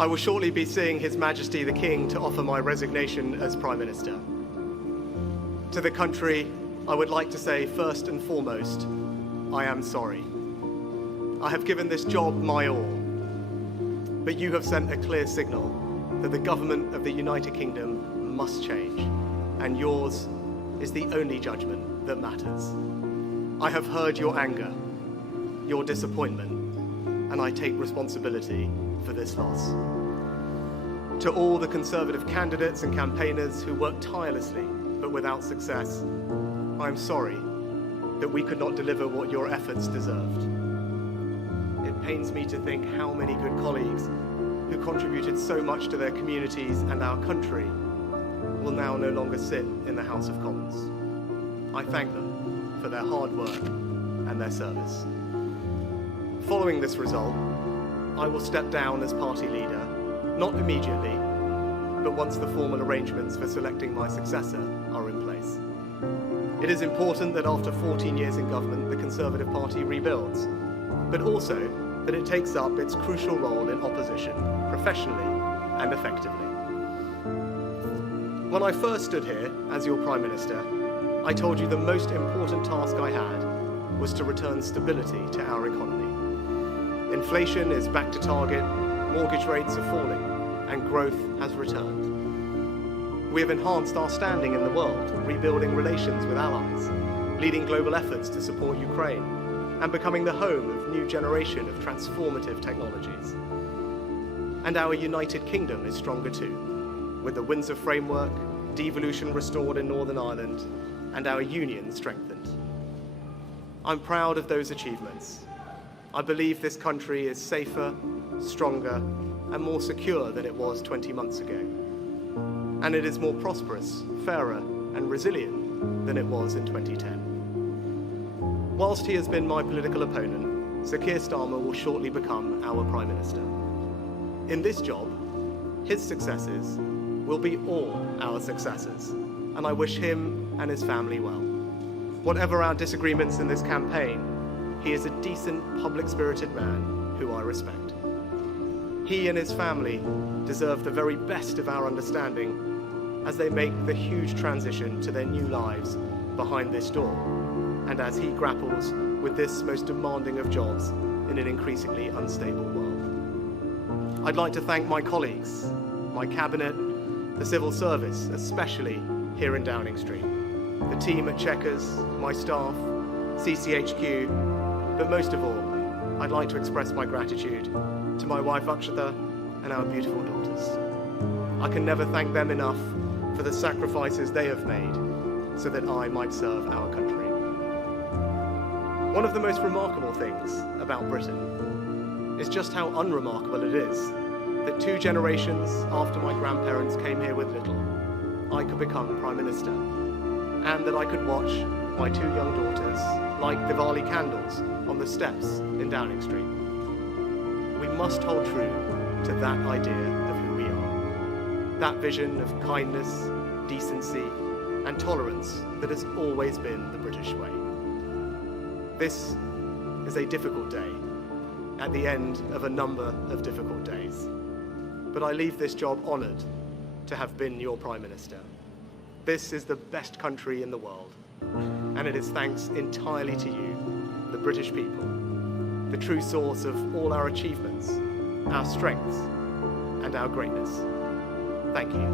I will shortly be seeing His Majesty the King to offer my resignation as Prime Minister. To the country, I would like to say first and foremost, I am sorry. I have given this job my all, but you have sent a clear signal that the government of the United Kingdom must change, and yours is the only judgment that matters. I have heard your anger, your disappointment, and I take responsibility for this loss. To all the Conservative candidates and campaigners who worked tirelessly but without success, I am sorry that we could not deliver what your efforts deserved. It pains me to think how many good colleagues who contributed so much to their communities and our country will now no longer sit in the House of Commons. I thank them for their hard work and their service. Following this result, I will step down as party leader, not immediately, but once the formal arrangements for selecting my successor are in place. It is important that after 14 years in government, the Conservative Party rebuilds, but also that it takes up its crucial role in opposition, professionally and effectively. When I first stood here as your Prime Minister, I told you the most important task I had was to return stability to our economy. Inflation is back to target, mortgage rates are falling, and growth has returned. We have enhanced our standing in the world, rebuilding relations with allies, leading global efforts to support Ukraine, and becoming the home of a new generation of transformative technologies. And our United Kingdom is stronger too, with the Windsor Framework, devolution restored in Northern Ireland, and our union strengthened. I'm proud of those achievements. I believe this country is safer, stronger, and more secure than it was 20 months ago. And it is more prosperous, fairer, and resilient than it was in 2010. Whilst he has been my political opponent, Sir Keir Starmer will shortly become our Prime Minister. In this job, his successes will be all our successors, and I wish him and his family well. Whatever our disagreements in this campaign, he is a decent, public-spirited man who I respect. He and his family deserve the very best of our understanding as they make the huge transition to their new lives behind this door, and as he grapples with this most demanding of jobs in an increasingly unstable world. I'd like to thank my colleagues, my cabinet, the civil service, especially here in Downing Street, the team at Chequers, my staff, CCHQ, but most of all, I'd like to express my gratitude to my wife Akshata and our beautiful daughters. I can never thank them enough for the sacrifices they have made so that I might serve our country. One of the most remarkable things about Britain is just how unremarkable it is that 2 generations after my grandparents came here with little, I could become Prime Minister, and that I could watch my 2 young daughters light Diwali candles on the steps in Downing Street. We must hold true to that idea of who we are, that vision of kindness, decency, and tolerance that has always been the British way. This is a difficult day, at the end of a number of difficult days. But I leave this job honoured to have been your Prime Minister. This is the best country in the world, and it is thanks entirely to you, the British people, the true source of all our achievements, our strengths, and our greatness. Thank you.